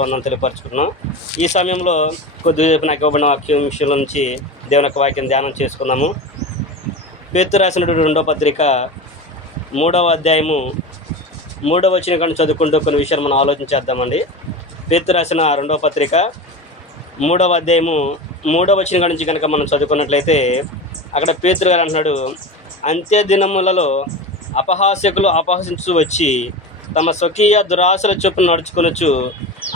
తెలియపరచుకున్నాం. ఈ సమయంలో కొద్దిసేపు నాకు ఇవ్వబడిన వాక్యం విషయంలో నుంచి దేవుని యొక్క వాక్యం ధ్యానం చేసుకుందాము. పేతురు రాసినటువంటి 2వ పత్రిక 3వ అధ్యాయము 3వ వచనం కానీ చదువుకుంటూ కొన్ని విషయాలు మనం ఆలోచించేద్దామండి. పేతురు రాసిన 2వ పత్రిక 3వ అధ్యాయము 3వ వచనం కాడి నుంచి కనుక మనం చదువుకున్నట్లయితే అక్కడ పేతురు గారు అంటున్నాడు, అంత్య దినములలో అపహాస్యకులు అపహసించు వచ్చి తమ స్వకీయ దురాశల చొప్పున నడుచుకొనొచ్చు.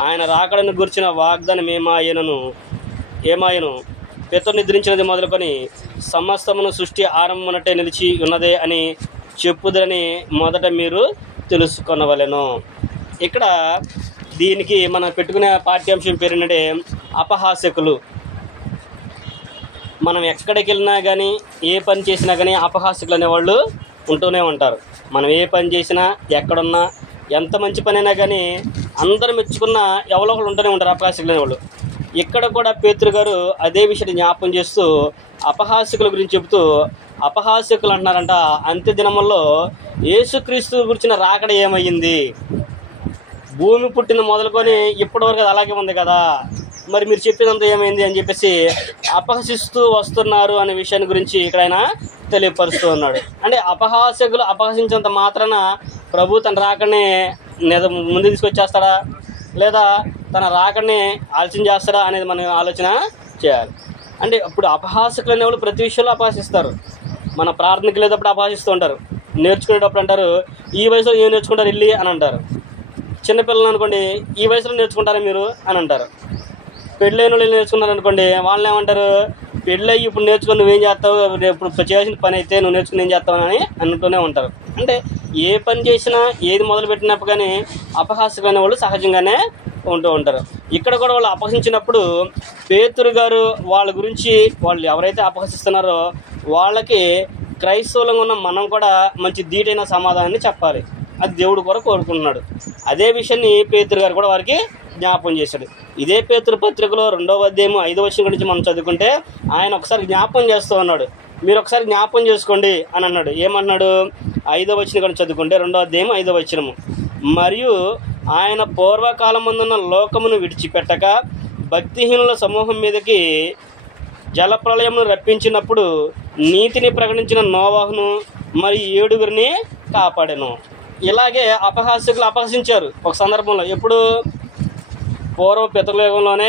ఆయన రాకడను గురించిన వాగ్దానం ఏమాయను పేతురు నిద్రించినది మొదలుకొని సమస్తమును సృష్టి ఆరంభమునట్టే నిలిచి ఉన్నదే అని చెప్పుదని మొదట మీరు తెలుసుకొనవలెను. ఇక్కడ దీనికి మనం పెట్టుకునే పాఠ్యాంశం పేరునంటే అపహాస్యకులు. మనం ఎక్కడికి వెళ్ళినా కానీ ఏ పని చేసినా కానీ అపహాస్యకులు అనేవాళ్ళు ఉంటూనే ఉంటారు. మనం ఏ పని చేసినా ఎక్కడున్నా ఎంత మంచి పని అయినా కానీ అందరూ మెచ్చుకున్న ఎవరో ఒకళ్ళు ఉంటూనే ఉంటారు అపహాస్యకులు అనేవాళ్ళు. ఇక్కడ కూడా పేతురు గారు అదే విషయాన్ని జ్ఞాపకం చేస్తూ అపహాస్యకుల గురించి చెబుతూ అపహాస్యకులు అంటున్నారంట, అంత్య దినముల్లో యేసుక్రీస్తు గురించిన రాకడ ఏమయ్యింది, భూమి పుట్టిన మొదలుకొని ఇప్పటివరకు అది అలాగే ఉంది కదా, మరి మీరు చెప్పేదంతా ఏమైంది అని చెప్పేసి అపహసిస్తూ వస్తున్నారు అనే విషయాన్ని గురించి ఇక్కడ ఆయన తెలియపరుస్తూ ఉన్నాడు. అంటే అపహాస్యకులు అపహసించినంత మాత్రాన ప్రభు తన రాకడిని ముందు తీసుకొచ్చేస్తాడా లేదా తన రాకడిని ఆలోచన చేస్తాడా అనేది మనం ఆలోచన చేయాలి. అంటే ఇప్పుడు అపహాస్యకులు అనేవాళ్ళు ప్రతి విషయంలో అపహసిస్తారు. మన ప్రార్థనకి వెళ్ళేటప్పుడు అపహసిస్తూ ఉంటారు, నేర్చుకునేటప్పుడు అంటారు ఈ వయసులో ఏం నేర్చుకుంటారు వెళ్ళి అని అంటారు. చిన్నపిల్లలు అనుకోండి ఈ వయసులో నేర్చుకుంటారా మీరు అని అంటారు. పెళ్ళైన వాళ్ళు నేర్చుకున్నారు అనుకోండి వాళ్ళని ఏమంటారు, పెళ్ళయి ఇప్పుడు నేర్చుకుని నువ్వేం చేస్తావు, ఇప్పుడు చేసిన పని అయితే నువ్వు నేర్చుకుని ఏం చేస్తావు అని అంటూనే ఉంటారు. అంటే ఏ పని చేసినా ఏది మొదలు పెట్టినప్పుడు కానీ అపహాస్యమైన వాళ్ళు సహజంగానే ఉంటూ ఉంటారు. ఇక్కడ కూడా వాళ్ళు అపహసించినప్పుడు పేతురు గారు వాళ్ళ గురించి వాళ్ళు ఎవరైతే అపహసిస్తున్నారో వాళ్ళకి క్రైస్తవులంగా ఉన్న మనం కూడా మంచి ధీటైన సమాధానాన్ని చెప్పాలి. అది దేవుడు కూడా కోరుకుంటున్నాడు. అదే విషయాన్ని పేతురు గారు కూడా వారికి జ్ఞాపకం చేశాడు. ఇదే పేతురు పత్రికలో 2వ అధ్యాయం 5వ వచనం గురించి మనం చదువుకుంటే ఆయన ఒకసారి జ్ఞాపకం చేస్తూ ఉన్నాడు. మీరు ఒకసారి జ్ఞాపకం చేసుకోండి అని అన్నాడు. ఏమన్నాడు? 5వ వచనం గురించి చదువుకుంటే 2వ అధ్యాయం 5వ వచనము, మరియు ఆయన పూర్వకాలం ముందున్న లోకమును విడిచిపెట్టక భక్తిహీనుల సమూహం మీదకి జలప్రళయమును రప్పించినప్పుడు నీతిని ప్రకటించిన నోవాహును మరియు 7గురిని కాపాడెను. ఇలాగే అపహాస్యకులు అపహసించారు ఒక సందర్భంలో. ఎప్పుడు? పూర్వ పితృయుగంలోనే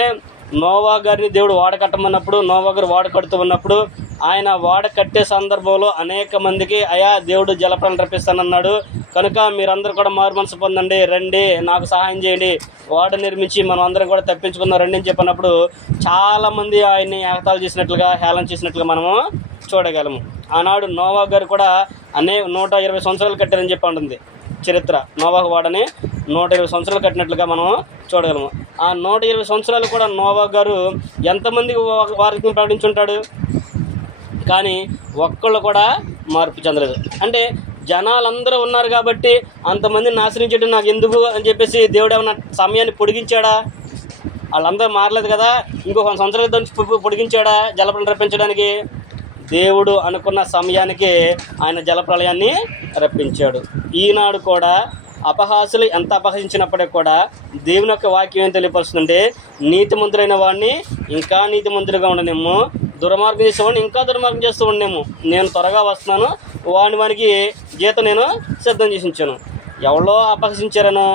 నోవా గారిని దేవుడు వాడకట్టమన్నప్పుడు నోవా గారు వాడకడుతూ ఉన్నప్పుడు ఆయన వాడకట్టే సందర్భంలో అనేక మందికి అయా దేవుడు జలప్రళయం రప్పిస్తానన్నాడు కనుక మీరందరూ కూడా మారు మనసు పొందండి, రండి నాకు సహాయం చేయండి, వాడ నిర్మించి మనం అందరం కూడా తప్పించుకుందాం రండి అని చెప్పినప్పుడు చాలామంది ఆయన్ని ఎగతాళి చేసినట్లుగా హేళన చేసినట్లుగా మనము చూడగలము. ఆనాడు నోవా గారు కూడా 120 సంవత్సరాలు కట్టారని చెప్పి ఉంటుంది చరిత్ర. నోవాహు వాడని 120 సంవత్సరాలు కట్టినట్లుగా మనం చూడగలము. ఆ 120 సంవత్సరాలు కూడా నోవా గారు ఎంతమందికి వారికి ప్రకటించుంటాడు, కానీ ఒక్కళ్ళు కూడా మార్పు చెందలేదు. అంటే జనాలందరూ ఉన్నారు కాబట్టి అంతమందిని నాశనం చేయడం నాకు ఎందుకు అని చెప్పేసి దేవుడు ఏమన్నా సమయాన్ని పొడిగించాడా? వాళ్ళందరూ మారలేదు కదా, ఇంకో 1 సంవత్సరాలు పొడిగించాడా జలప్రళయం రప్పించడానికి? దేవుడు అనుకున్న సమయానికి ఆయన జలప్రళయాన్ని రప్పించాడు. ఈనాడు కూడా అపహాసులు ఎంత అపహసించినప్పటికీ కూడా దేవుని యొక్క వాక్యం ఏం తెలియపరుస్తుందంటే నీతిమంతుడైన వాడిని ఇంకా నీతిమంతుడిగా ఉండనేమో, దుర్మార్గం చేసేవాడిని ఇంకా దుర్మార్గం చేస్తూ ఉండేమో, నేను త్వరగా వస్తున్నాను, వానికి జీతం నేను సిద్ధం చేసి ఉంచాను. ఎవరో అపహసించారనో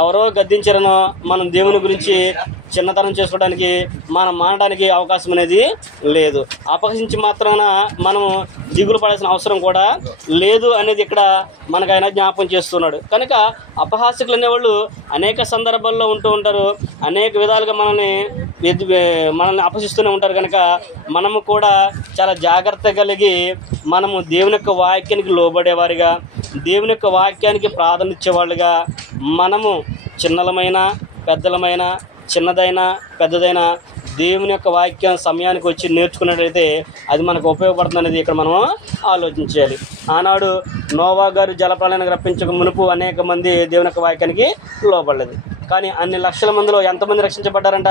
ఎవరో గద్దించారనో మనం దేవుని గురించి చిన్నతనం చేసుకోవడానికి మనం మానడానికి అవకాశం అనేది లేదు. అపహసించి మాత్రాన మనము దిగులు పడాల్సిన అవసరం కూడా లేదు అనేది ఇక్కడ మనకు ఆయన జ్ఞాపకం చేస్తున్నాడు. కనుక అపహాస్యకులు అనేవాళ్ళు అనేక సందర్భాల్లో ఉంటూ ఉంటారు, అనేక విధాలుగా మనల్ని అపహసిస్తూనే ఉంటారు. కనుక మనము కూడా చాలా జాగ్రత్త కలిగి మనము దేవుని యొక్క వాక్యానికి లోబడేవారిగా, దేవుని యొక్క వాక్యానికి ప్రాధాన్యత ఇచ్చేవాళ్ళుగా, మనము చిన్నలమైన పెద్దలమైన చిన్నదైనా పెద్దదైనా దేవుని యొక్క వాక్యం సమయానికి వచ్చి నేర్చుకున్నట్లయితే అది మనకు ఉపయోగపడుతుంది అనేది ఇక్కడ మనం ఆలోచించాలి. ఆనాడు నోవా గారు జలప్రళయానికి రప్పించక మునుపు అనేక మంది దేవుని యొక్క వాక్యానికి లోబడలేదు. కానీ అన్ని లక్షల మందిలో ఎంతమంది రక్షించబడ్డారంట?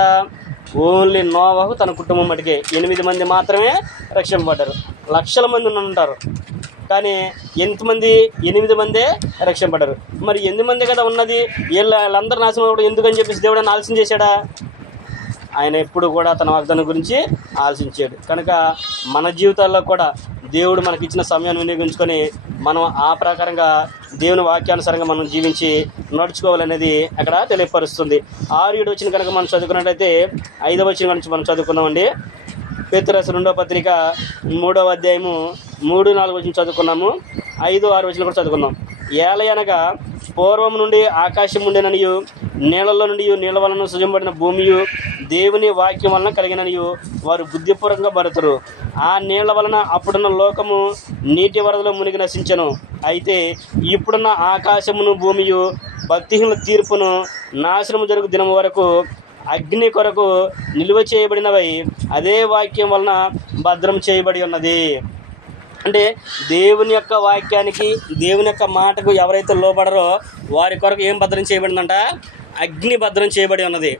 ఓన్లీ నోవాహు తన కుటుంబం మటుకే 8 మంది మాత్రమే రక్షింపబడ్డారు. లక్షల మంది ఉంటారు. కానీ ఎంతమంది? 8 మందే రక్షింపడ్డారు. మరి 8 మంది కదా ఉన్నది, వీళ్ళందరూ నాశనం అవ్వడం ఎందుకని చెప్పేసి దేవుడు ఆలోచన చేశాడా? ఆయన ఎప్పుడు కూడా తన వాగ్దానం గురించి ఆలోచించాడు. కనుక మన జీవితాల్లో కూడా దేవుడు మనకి ఇచ్చిన సమయాన్ని వినియోగించుకొని మనం ఆ ప్రకారంగా దేవుని వాక్యానుసారంగా మనం జీవించి నడుచుకోవాలనేది అక్కడ తెలియపరుస్తుంది. 6-7 వచనం కనుక మనం చదువుకున్నట్లయితే 5వ వచనం నుంచి మనం చదువుకున్నామండి. పేతురు రాసిన 2వ పత్రిక 3వ అధ్యాయము 3-4 వచనం చదువుకున్నాము. 5-6 వచనం కూడా చదువుకున్నాం. ఏలయనగా పూర్వం నుండి ఆకాశం ఉండేననియు, నీళ్ళలో నుండి నీళ్ళ వలన సృజింపబడిన భూమియు దేవుని వాక్యం వలన కలిగిననియు వారు బుద్ధిపూర్వకంగా బరుతురు. ఆ నీళ్ల వలన అప్పుడున్న లోకము నీటి వరదలో మునిగి నశించెను. అయితే ఇప్పుడున్న ఆకాశమును భూమియు భక్తిహీనుల తీర్పును నాశనము జరుగు దినం వరకు అగ్ని కొరకు నిలువ చేయబడినవై అదే వాక్యం వలన భద్రం చేయబడి ఉన్నది. అంటే దేవుని యొక్క వాక్యానికి, దేవుని యొక్క మాటకు ఎవరైతే లోబడరో వారి కొరకు ఏం భద్రం చేయబడిందంట? అగ్ని భద్రం చేయబడి ఉన్నది.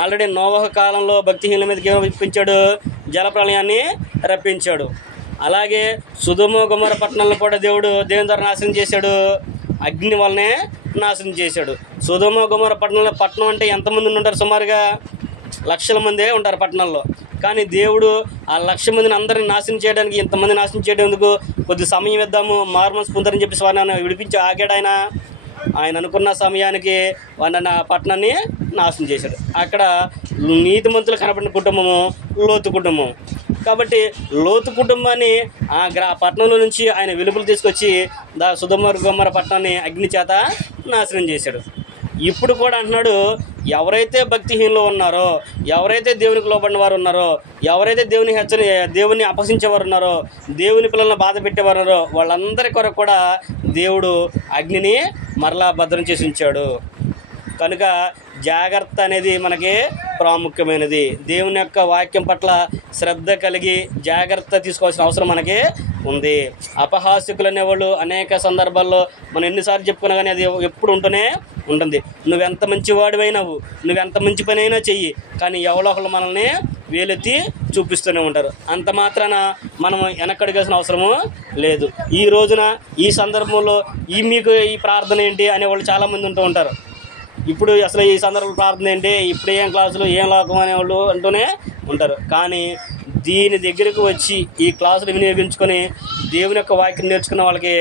ఆల్రెడీ నోవహు కాలంలో భక్తిహీనుల మీదకి ఏమో రప్పించాడు? జలప్రళయాన్ని రప్పించాడు. అలాగే సొదొమ గొమొర్రా పట్టణాలను కూడా దేవుడు దేవుని ద్వారా నాశనం చేశాడు, అగ్ని వల్లనే నాశనం చేశాడు. సొదొమ గొమొర్రా పట్టణం అంటే ఎంతమంది ఉంటారు? సుమారుగా లక్షల మందే ఉంటారు పట్టణంలో. కానీ దేవుడు ఆ 1,00,000 మందిని అందరిని నాశనం చేయడానికి, ఇంతమంది నాశనం చేయడం ఎందుకు? కొద్ది సమయం ఇద్దాము, మారుమనసు పొందారని చెప్పేసి వారిని విడిపించి ఆగాడు. ఆయన అనుకున్న సమయానికి వాడిని ఆ పట్టణాన్ని నాశనం చేశాడు. అక్కడ నీతిమంతులు కనబడిన కుటుంబము లోతు కుటుంబం. కాబట్టి లోతు కుటుంబాన్ని ఆ పట్టణంలో నుంచి ఆయన వెలుపలు తీసుకొచ్చి సొదొమ గొమొర్రా పట్టణాన్ని అగ్ని చేత నాశనం చేశాడు. ఇప్పుడు కూడా అంటున్నాడు, ఎవరైతే భక్తిహీనులు ఉన్నారో, ఎవరైతే దేవునికి లోబడిన వారు ఉన్నారో, ఎవరైతే దేవుని అపహసించేవారు ఉన్నారో, దేవుని పిల్లలను బాధ పెట్టేవారు ఉన్నారో వాళ్ళందరి కొరకు కూడా దేవుడు అగ్నిని మరలా భద్రం చేసి ఉంచాడు. కనుక జాగ్రత్త అనేది మనకి ప్రాముఖ్యమైనది. దేవుని యొక్క వాక్యం పట్ల శ్రద్ధ కలిగి జాగ్రత్త తీసుకోవాల్సిన అవసరం మనకి ఉంది. అపహాస్యకులు అనేవాళ్ళు అనేక సందర్భాల్లో మనం ఎన్నిసార్లు చెప్పుకున్నా కానీ అది ఎప్పుడు ఉంటూనే ఉంటుంది. నువ్వెంత మంచివాడివైనావు, నువ్వెంత మంచి పని అయినా చెయ్యి, కానీ ఎవరో ఒకళ్ళు మనల్ని వేలెత్తి చూపిస్తూనే ఉంటారు. అంత మాత్రాన మనం వెనకడిగాల్సిన అవసరము లేదు. ఈ రోజున ఈ సందర్భంలో మీకు ఈ ప్రార్థన ఏంటి అనేవాళ్ళు చాలామంది ఉంటూ ఉంటారు. ఇప్పుడు అసలు ఈ సందర్భంలో ప్రార్థన ఏంటి, ఇప్పుడు ఏం క్లాసులు, ఏం లోకం అనేవాళ్ళు అంటూనే ఉంటారు. కానీ దీని దగ్గరకు వచ్చి ఈ క్లాసులు వినియోగించుకొని దేవుని యొక్క వాక్యం నేర్చుకున్న వాళ్ళకి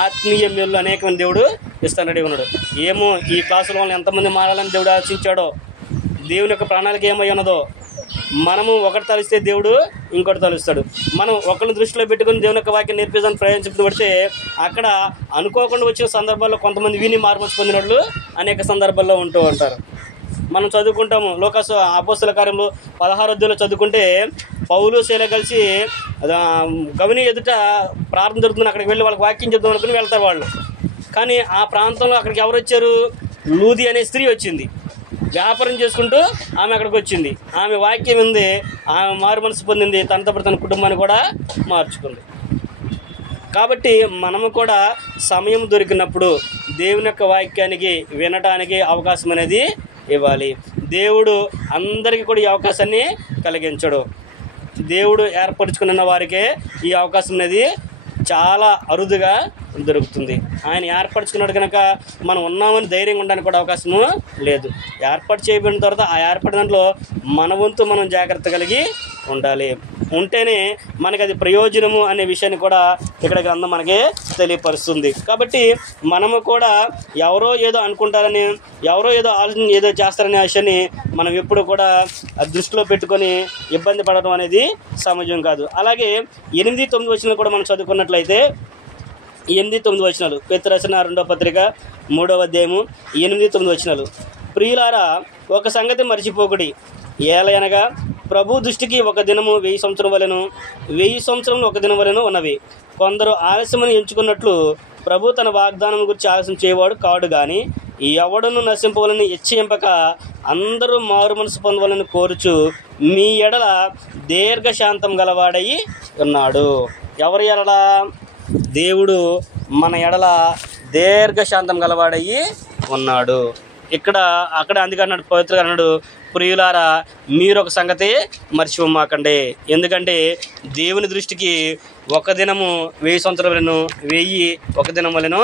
ఆత్మీయ మేలు అనేకమంది దేవుడు ఇస్తానడి ఉన్నాడు. ఏమో ఈ క్లాసుల వల్ల ఎంతమంది మారాలని దేవుడు ఆశించాడో, దేవుని యొక్క ప్రణాళిక ఏమై ఉన్నదో, మనము ఒకటి తలిస్తే దేవుడు ఇంకోటి తలుస్తాడు. మనం ఒకరిని దృష్టిలో పెట్టుకుని దేవుని యొక్క వాక్యం నేర్పించడానికి ప్రయాణించబడితే అక్కడ అనుకోకుండా వచ్చిన సందర్భాల్లో కొంతమంది విని మార్పు పొందిన వాళ్ళు అనేక సందర్భాల్లో ఉంటూ ఉంటారు. మనం చదువుకుంటాము లోకాసు అపోస్తల కార్యములు 16వ అధ్యాయంలో చదువుకుంటే పౌలు శీల కలిసి గవిని ఎదుట ప్రార్థన జరుగుతుంది. అక్కడికి వెళ్ళి వాళ్ళకి వాక్యం చెప్దాం అనుకుని వెళ్తారు వాళ్ళు. కానీ ఆ ప్రాంతంలో అక్కడికి ఎవరు వచ్చారు? లూది అనే స్త్రీ వచ్చింది. వ్యాపారం చేసుకుంటూ ఆమె అక్కడికి వచ్చింది. ఆమె వాక్యం ఉంది, ఆమె మారు మనసు పొందింది, తనతో పాటు తన కుటుంబాన్ని కూడా మార్చుకుంది. కాబట్టి మనము కూడా సమయం దొరికినప్పుడు దేవుని యొక్క వాక్యానికి వినటానికి అవకాశం అనేది ఇవ్వాలి. దేవుడు అందరికీ కూడా ఈ అవకాశాన్ని కలిగించడు. దేవుడు ఏర్పరచుకున్న వారికే ఈ అవకాశం అనేది చాలా అరుదుగా దొరుకుతుంది. ఆయన ఏర్పరచుకున్నాడు కనుక మనం ఉన్నామని ధైర్యంగా ఉండడానికి కూడా అవకాశము లేదు. ఏర్పాటు చేయబడిన తర్వాత ఆ ఏర్పడిన దాంట్లో మన వంతు మనం జాగ్రత్త కలిగి ఉండాలి. ఉంటేనే మనకి అది ప్రయోజనము అనే విషయాన్ని కూడా ఇక్కడ గ్రంథం మనకి తెలియపరుస్తుంది. కాబట్టి మనము కూడా ఎవరో ఏదో అనుకుంటారని, ఎవరో ఏదో ఆలోచన ఏదో చేస్తారనే విషయాన్ని మనం ఎప్పుడు కూడా దృష్టిలో పెట్టుకొని ఇబ్బంది పడడం అనేది సమాజం కాదు. అలాగే 8-9 వచనాలు కూడా మనం చదువుకున్నట్లయితే 8-9 వచనాలు, పేతురు రాసిన 2వ పత్రిక 3వ అధ్యాయము 8-9 వచనాలు. ప్రియులారా, ఒక సంగతి మర్చిపోకుడి, ఏలయనగా ప్రభు దృష్టికి ఒక దినము 1000 సంవత్సరం వలెను, 1000 సంవత్సరములు ఒక దినం వలెను ఉన్నవి. కొందరు ఆలస్యమని ఎంచుకున్నట్లు ప్రభు తన వాగ్దానం గురించి ఆలస్యం చేయవాడు కాడు గాని ఎవడను నశింపవలని ఇచ్చయింపక అందరూ మారు మనసు పొందవాలని కోరుచు మీ ఎడల దీర్ఘశాంతం గలవాడయి ఉన్నాడు. ఎవరి ఎడల? దేవుడు మన ఎడల దీర్ఘశాంతం గలవాడయి ఉన్నాడు. అక్కడ అందుకే అన్నాడు, పవిత్రుగా అన్నాడు, ప్రియులారా మీరు ఒక సంగతి మర్చిపోమాకండి. ఎందుకంటే దేవుని దృష్టికి ఒక దినము 1000 సంవత్సరాలను, 1000 ఒక దినం వలెను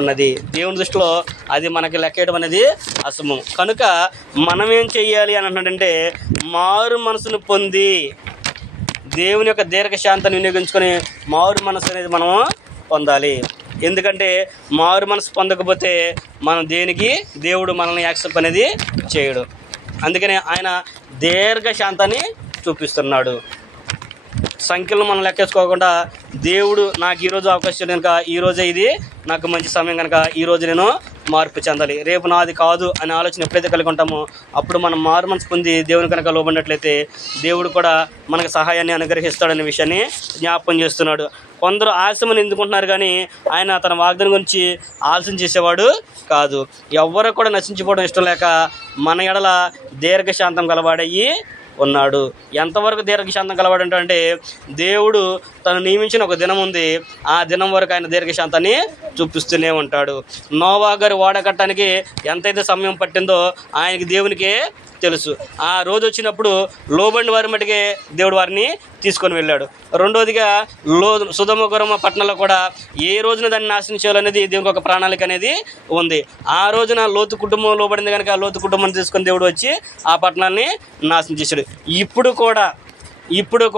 ఉన్నది. దేవుని దృష్టిలో అది మనకి లెక్కేయడం అనేది అసము. కనుక మనం ఏం చెయ్యాలి అని అంటున్నాడంటే, మారు మనసును పొంది దేవుని యొక్క దీర్ఘశాంతాన్ని వినియోగించుకొని మారు మనసు అనేది మనం పొందాలి. ఎందుకంటే మారు మనసు పొందకపోతే మనం దేనికి దేవుడు మనల్ని యాక్సెప్ట్ అనేది చేయడు. అందుకని ఆయన దీర్ఘశాంతాన్ని చూపిస్తున్నాడు. సంఖ్యలు మనం లెక్కేసుకోకుండా దేవుడు నాకు ఈరోజు అవకాశం కనుక ఈరోజే ఇది నాకు మంచి సమయం కనుక ఈరోజు నేను మార్పు చెందాలి, రేపు నాది కాదు అనే ఆలోచన ఎప్పుడైతే కలిగి ఉంటామో అప్పుడు మనం మారు మనసు పొంది దేవుని కనుక లోబడినట్లయితే దేవుడు కూడా మనకు సహాయాన్ని అనుగ్రహిస్తాడనే విషయాన్ని జ్ఞాపకం చేస్తున్నాడు. కొందరు ఆలస్యమని ఎందుకుంటున్నారు కానీ ఆయన తన వాగ్దానం గురించి ఆలస్యం చేసేవాడు కాదు. ఎవ్వరు కూడా నశించిపోవడం ఇష్టం లేక మన ఎడల దీర్ఘశాంతం గలవాడయ్యి ఉన్నాడు. ఎంతవరకు దీర్ఘశాంతం కలవాడంటే దేవుడు తను నియమించిన ఒక దినం ఉంది, ఆ దినం వరకు ఆయన దీర్ఘశాంతాన్ని చూపిస్తూనే ఉంటాడు. నోవా గారి ఓడ కట్టడానికి ఎంతైతే సమయం పట్టిందో ఆయనకి దేవునికే తెలుసు. ఆ రోజు వచ్చినప్పుడు లోబడిన వారి మటుకే దేవుడు వారిని తీసుకొని వెళ్ళాడు. రెండోదిగా సొదొమ గొమొర్రా పట్టణంలో కూడా ఏ రోజున దాన్ని నాశనం చేయాలనేది దేవునికి ఒక ప్రణాళిక అనేది ఉంది. ఆ రోజున లోతు కుటుంబం లోబడింది కనుక లోతు కుటుంబాన్ని తీసుకొని దేవుడు వచ్చి ఆ పట్టణాన్ని నాశనం చేశాడు. ఇప్పుడు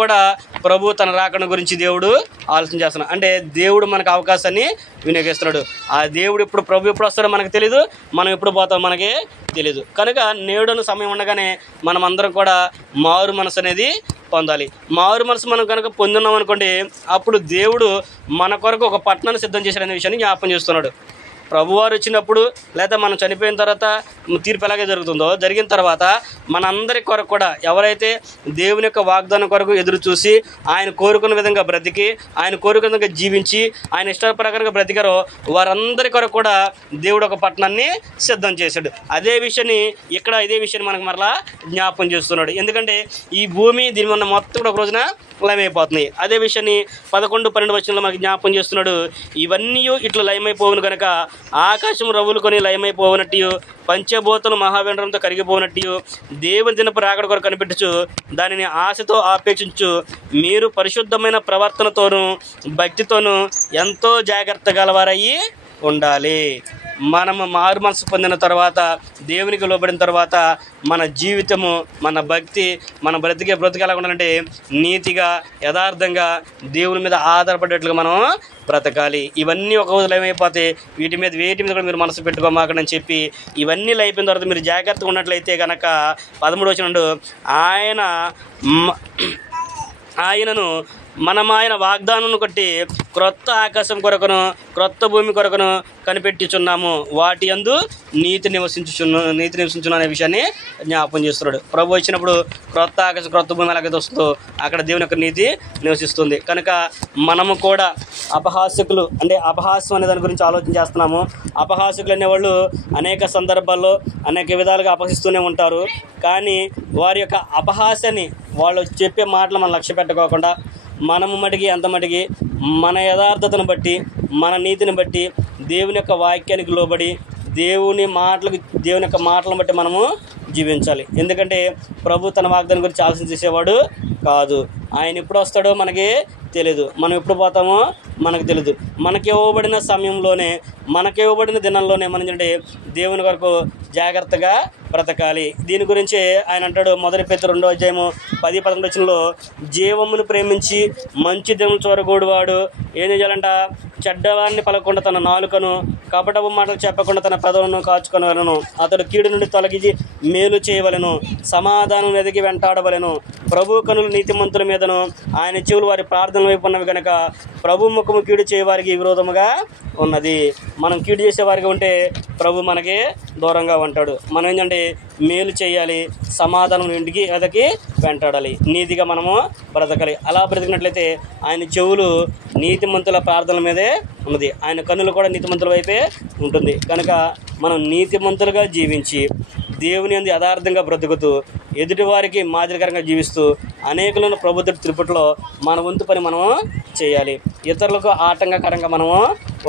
కూడా ప్రభు తన రాకడ గురించి దేవుడు ఆలోచన చేస్తున్నాడు. అంటే దేవుడు మనకు అవకాశాన్ని వినియోగిస్తున్నాడు. ఆ దేవుడు ప్రభు ఎప్పుడు వస్తాడో మనకు తెలియదు, మనం ఎప్పుడు పోతామో మనకి తెలియదు. కనుక నేడును సమయం ఉండగానే మనం అందరం కూడా మారు మనసు అనేది పొందాలి. మారు మనసు మనం కనుక పొందున్నాం అనుకోండి, అప్పుడు దేవుడు మన కొరకు ఒక పట్టణాన్ని సిద్ధం చేశాడనే విషయాన్ని జ్ఞాపకం చేస్తున్నాడు. ప్రభువారు వచ్చినప్పుడు లేదా మనం చనిపోయిన తర్వాత తీర్పు ఎలాగే జరుగుతుందో జరిగిన తర్వాత మనందరి కొరకు కూడా ఎవరైతే దేవుని యొక్క వాగ్దానం కొరకు ఎదురు చూసి ఆయన కోరుకున్న విధంగా బ్రతికి ఆయన కోరుకున్న విధంగా జీవించి ఆయన ఇష్ట ప్రకారంగా బ్రతికారో వారందరి కొరకు కూడా దేవుడు ఒక పట్టణాన్ని సిద్ధం చేశాడు. ఇదే విషయాన్ని మనకు మరలా జ్ఞాపకం చేస్తున్నాడు. ఎందుకంటే ఈ భూమి దీని వల్ల మొత్తం కూడా ఒక రోజున లయమైపోతుంది. అదే విషయాన్ని 11-12 వచనంలో మనకి జ్ఞాపకం చేస్తున్నాడు. ఇవన్నీ ఇట్లా లయమైపోవును కనుక ఆకాశం రవ్వులుకొని లయమైపోవునట్టు పంచభూతలు మహావేంద్రంతో కరిగిపోనట్టు దేవుని దినపు రాకడ కొరకు కనిపెట్టుచు దానిని ఆశతో ఆపేక్షించు మీరు పరిశుద్ధమైన ప్రవర్తనతోనూ భక్తితోనూ ఎంతో జాగ్రత్త గలవారయ్యి ఉండాలి. మనము మారు మనసు పొందిన తర్వాత దేవునికి లోబడిన తర్వాత మన జీవితము మన భక్తి మన బ్రతుకు ఎలా ఉండాలంటే నీతిగా యథార్థంగా దేవుని మీద ఆధారపడేట్లుగా మనం బ్రతకాలి. ఇవన్నీ ఒక రోజులు ఏమైపోతే వీటి మీద కూడా మీరు మనసు పెట్టుకోమాకని చెప్పి ఇవన్నీ అయిపోయిన తర్వాత మీరు జాగ్రత్తగా ఉన్నట్లయితే కనుక 13వ వచనం ఆయనను ఆయన వాగ్దానం కొట్టి క్రొత్త ఆకాశం కొరకును క్రొత్త భూమి కొరకును కనిపెట్టుచున్నాము, వాటి యందు నీతి నివసించుచున్నాను అనే విషయాన్ని జ్ఞాపకం చేస్తున్నాడు. ప్రభు వచ్చినప్పుడు క్రొత్త ఆకాశం క్రొత్త భూమి ఎలాగైతే వస్తుందో అక్కడ దేవుని యొక్క నీతి నివసిస్తుంది. కనుక మనము కూడా అపహాస్యకులు అంటే అపహాస్యం అనే దాని గురించి ఆలోచన చేస్తున్నాము. అపహాస్యకులు అనేవాళ్ళు అనేక సందర్భాల్లో అనేక విధాలుగా అపహసిస్తూనే ఉంటారు. కానీ వారి యొక్క అపహాస్యాన్ని వాళ్ళు చెప్పే మాటలు మనం లక్ష్య పెట్టుకోకుండా మనము ఎంత మటుకి మన యథార్థతను బట్టి మన నీతిని బట్టి దేవుని యొక్క వాక్యానికి లోబడి దేవుని యొక్క మాటలను బట్టి మనము జీవించాలి. ఎందుకంటే ప్రభు తన వాగ్దానం గురించి ఆలోచన చేసేవాడు కాదు. ఆయన ఎప్పుడు వస్తాడో మనకి తెలియదు, మనం ఎప్పుడు పోతామో మనకు తెలియదు. మనకి ఇవ్వబడిన సమయంలోనే మనకి ఇవ్వబడిన దినంలోనే మనం ఏంటంటే దేవుని వరకు జాగ్రత్తగా బ్రతకాలి. దీని గురించి ఆయన అంటాడు 1 పేతురు 2వ అధ్యాయము 10-11 వచనంలో జీవమును ప్రేమించి మంచి దినం చొరగూడువాడు ఏం చేయాలంట, చెడ్డవారిని పలకుండా తన నాలుకను కపటపు మాటలు చెప్పకుండా తన పెదవులను కాచుకొనవలెను. అతడు కీడు నుండి తొలగించి మేలు చేయవలెను, సమాధానం ఎదిగి వెంటాడవలెను. ప్రభు కనులు నీతిమంతుల మీదను ఆయన చెవులు వారి ప్రార్థనల వైపు ఉన్నవి కనుక ప్రభు ముఖము కీడు చేయవారికి విరోధముగా ఉన్నది. మనం కీడు చేసేవారిగా ఉంటే ప్రభు మనకి దూరంగా ఉంటాడు. మనం ఏంటంటే మేలు చేయాలి, సమాధానం ఇంటికి ఎదకి వెంటాడాలి, నీతిగా మనము బ్రతకాలి. అలా బ్రతికినట్లయితే ఆయన చెవులు నీతిమంతుల ప్రార్థనల మీదే ఉన్నది, ఆయన కన్నులు కూడా నీతిమంతుల వైపే ఉంటుంది. కనుక మనం నీతిమంతులుగా జీవించి దేవుని యందు యథార్థంగా బ్రతుకుతూ ఎదుటివారికి మాదిరికరంగా జీవిస్తూ అనేకులను ప్రభుత్వ త్రిపుట్లో మన వంతు పని మనము చేయాలి. ఇతరులకు ఆటంకకరంగా మనము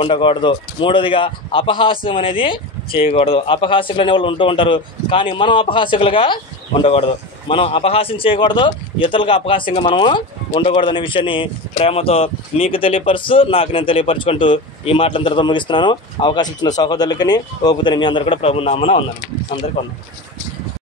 ఉండకూడదు. మూడోదిగా అపహాస్యం అనేది చేయకూడదు. అపహాస్యకులు అనే వాళ్ళు ఉంటూ ఉంటారు, కానీ మనం అపహాస్యకులుగా ఉండకూడదు. మనం అపహాస్యం చేయకూడదు, ఇతరులకు అపహాస్యంగా మనము ఉండకూడదు అనే విషయాన్ని ప్రేమతో మీకు తెలియపరుస్తూ నాకు నేను తెలియపరచుకుంటూ ఈ మాటలందరితో ముగిస్తున్నాను. అవకాశం ఇచ్చిన సహోదరులకని ఓపుతని మీ అందరూ కూడా ప్రభు నామమున వందనాలు. అందరికీ వందనాలు.